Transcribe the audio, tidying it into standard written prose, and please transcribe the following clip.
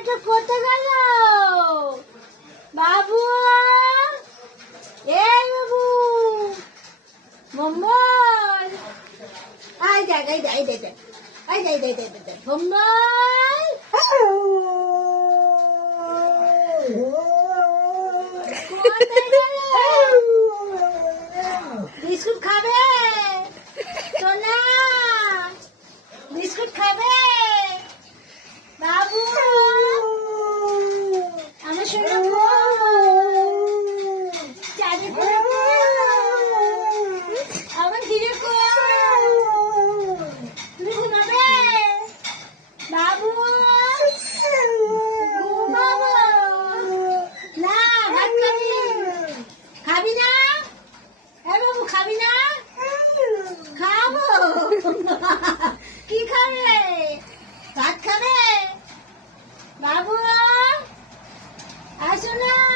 এটা কোথায় গেল? বাবু, এই বাবু, মম্মল, আই দেখ, এই দেখ, এই দেখ, এই দেখ, এই দেখ, এই দেখ, মম্মল। কোথায় গেল? বিস্কুট খাবে? সোনা, বিস্কুট খাবে? বাবু, আমার সোনা চাঁদে আমার ধীরে তুমি ঘুমাবে? বাবু, ঘুমাবো না, ভাত খাবি? খাবি না? হ্যাঁ বাবু, খাবি না? খাবো। কি খাবে? ভাত খাবে? বাবু, আসো না।